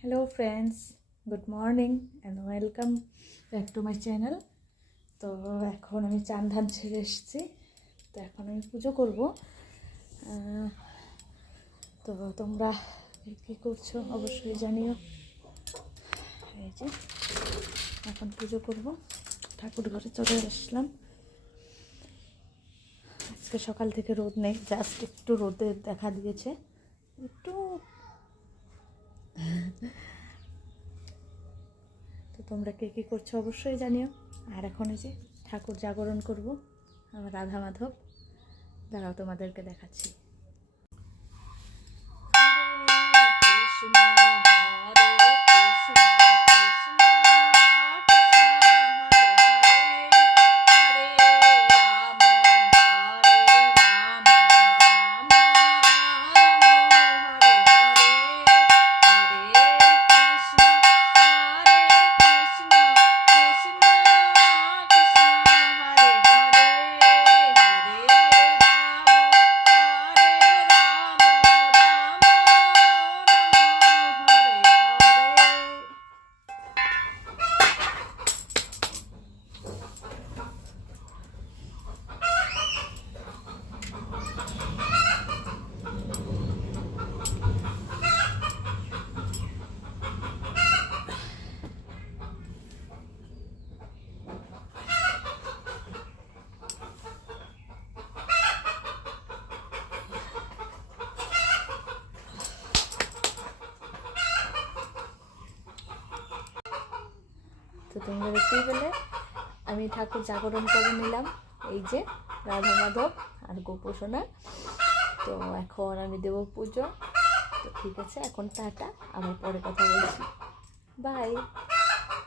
Hello friends, good morning and welcome back to my channel. তো এখন আমি চান ধান ছেড়ে এসেছি, তো এখন আমি পুজো করব। তো তোমরা কী করছো অবশ্যই জানিও। এই যে এখন পুজো করব, ঠাকুর ঘরে চলে আসলাম। আজকে সকাল থেকে রোদ নেই, জাস্ট একটু রোদের দেখা দিয়েছে, একটু। তো তোমরা কে কী করছো অবশ্যই জানিও। আর এখন এই যে ঠাকুর জাগরণ করব, আমার রাধা মাধব। দাঁড়াও তোমাদেরকে দেখাচ্ছি। তো তোমরা দেখতেই পেলে আমি ঠাকুর জাগরণ করে নিলাম, এই যে রাধা মাধব আর গোপোষণা। তো এখন আমি দেবো পুজো। তো ঠিক আছে, এখন টাটা, আবার পরে কথা বলছি, বাই।